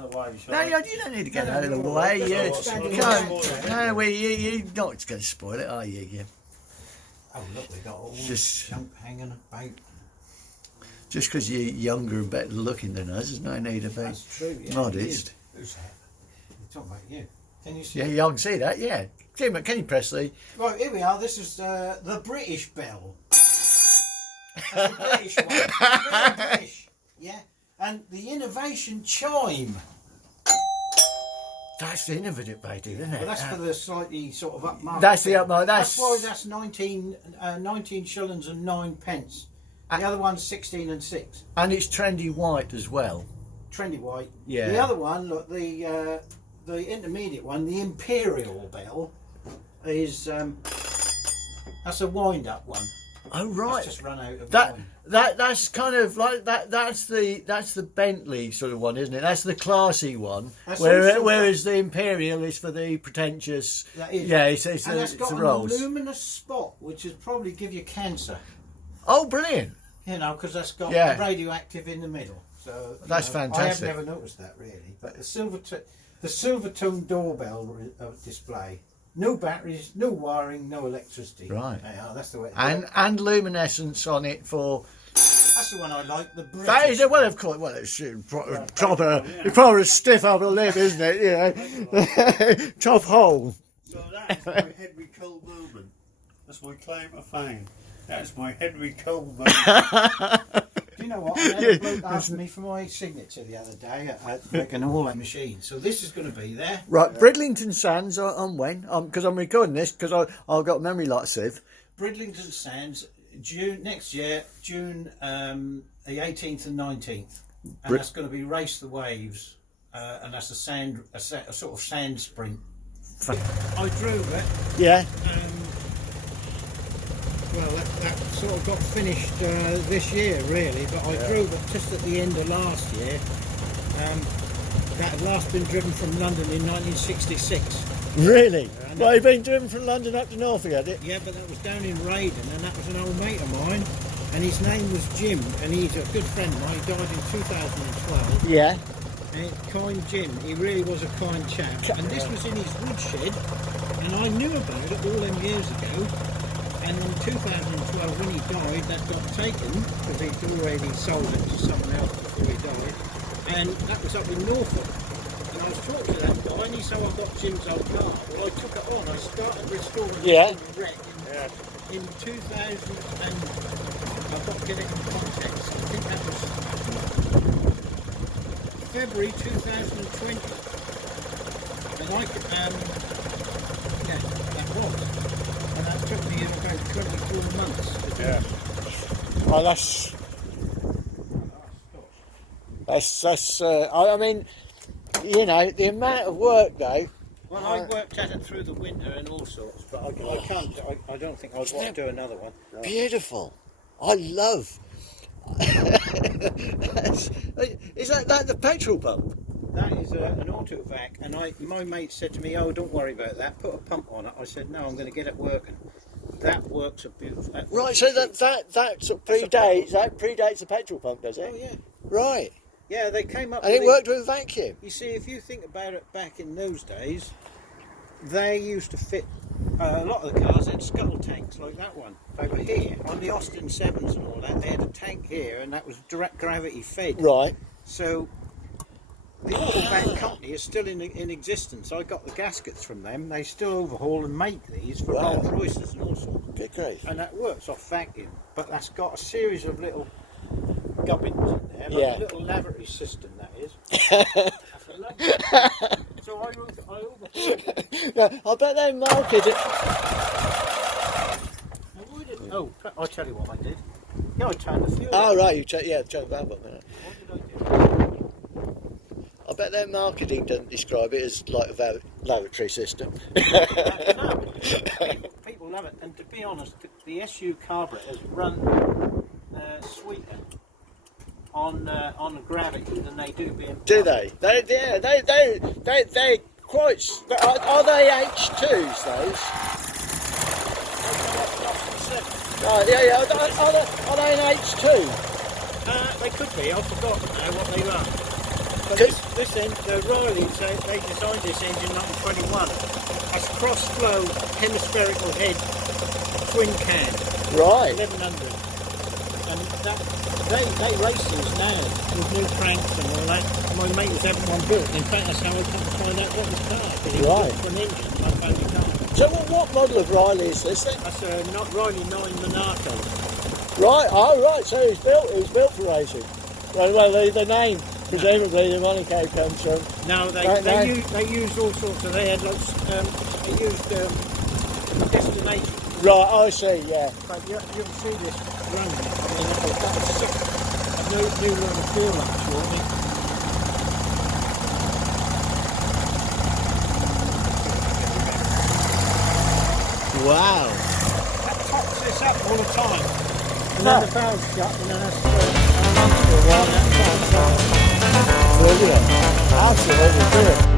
out of the way, No, you don't need to get out of the way. You can't. No, you're not going to spoil it, are you? Yeah. Oh, look, we got all this junk hanging about. Just because you're younger and better looking than us, there's no need to be modest. Who's that? You're talking about you. Can you see? Yeah, you can see that. Yeah. Can you press the? Right, here we are. This is the British bell. That's the British one. Very British. Yeah. And the innovation chime. That's the innovative way, isn't it? Well, that's for the slightly sort of upmarket. That's the upmarket. That's why that's 19 shillings and 9 pence. The other one's 16 and 6. And it's trendy white as well. Trendy white. Yeah. The other one, look, the intermediate one, the Imperial bell, is that's a wind-up one. Oh right. That's just run out of that. wine. That's kind of like that. That's the Bentley sort of one, isn't it? That's the classy one. Whereas the Imperial is for the pretentious. That is. Yeah, it's and that's got a an Rolls. luminous spot, which would probably give you cancer. Oh, brilliant! You know, because that's got radioactive in the middle. So that's fantastic. I have never noticed that really. But the silver tone doorbell display. No batteries, no wiring, no electricity. Right. Yeah, that's the way. And luminescence on it for. That's the one I like. The British. That is well, of course. Well, it's proper stiff upper lip, isn't it? You know, top hole. So that's my Henry Cole moment. That's my claim to fame. That's my Henry Cole moment. Do you know what? I had a bloke asked me for my signature the other day at making all that machine. So this is going to be there. Right, Bridlington Sands on when? Because I'm recording this because I've got memory like a sieve. Bridlington Sands, June next year, June the 18th and 19th, and that's going to be Race the Waves, and that's a sort of sand sprint. I drove it. Yeah. Well, that sort of got finished this year, really, but I drove it just at the end of last year. That had last been driven from London in 1966. Really? Well, you've been driven from London up to Norfolk, had it? Yeah, but that was down in Raiden, and that was an old mate of mine, and his name was Jim, and he's a good friend of mine. He died in 2012. Yeah. And kind Jim, he really was a kind chap. And this was in his woodshed, and I knew about it all them years ago. And in 2012, when he died, that got taken because he'd already sold it to someone else before he died. And that was up in Norfolk. And I was talking to that guy, and he said, I got Jim's old car. Well, I took it on. I started restoring the wreck in 2000, and I've got to get it in context. I think that was February 2020. And I could, that was. And that took me about 24 months. Yeah. Well, I mean, you know, the amount of work though. Well, I worked at it through the winter and all sorts, but I can't. I don't think I'd want to do another one. No. Beautiful. I love. Is that the petrol pump? That is an autovac, and my mate said to me, "Oh, don't worry about that. Put a pump on it." I said, "No, I'm going to get it working." That works a beautiful. Right, so that sort of predates the petrol pump, does it? Oh yeah. Right. Yeah, they came up. And it worked with a vacuum. You see, if you think about it, back in those days, they used to fit a lot of the cars had scuttle tanks like that one. They were here on the Austin 7s and all that. They had a tank here, and that was direct gravity fed. Right. So. The autovac company is still in existence. I got the gaskets from them. They still overhaul and make these for Rolls Royces and all sorts. Good grief. And that works off vacuum, but that's got a series of little gubbins in there, like a little lavatory system, that is. That's a lovely. So I overhauled it. I bet they market it. Oh, I'll tell you what I did. Yeah, I turned the fuel. Oh, right, you turned the valve up there. What did I do? I bet their marketing doesn't describe it as like a lavatory system. No, people love it. And to be honest, the SU carburetors run sweeter on gravity than they do being. Do they? They quite. Are they H2s? Those? Oh, yeah. Are they an H2? They could be. I've forgotten now what they are. But this the Riley's, they designed this engine in 1921 as cross-flow hemispherical head twin cam. Right. 1100. And that, they race these now with new cranks and all that. My mate was having one built. In fact, that's how I come to find out what his car. Because he was for an engine, I found his car. So what model of Riley is this then? That's a Riley 9 Monaco. Right, oh right, so it's built for racing. Well, the name, presumably the Monaco comes from. No, they used all sorts of, they had lots, they used destination. Right, I see, yeah. But you can see this running. I mean, that was sick. I knew where the feel like shortly. Wow. That tops this up all the time. And then the valve's shut, and then that's for a while. That tops up. Brilliant. Absolutely brilliant.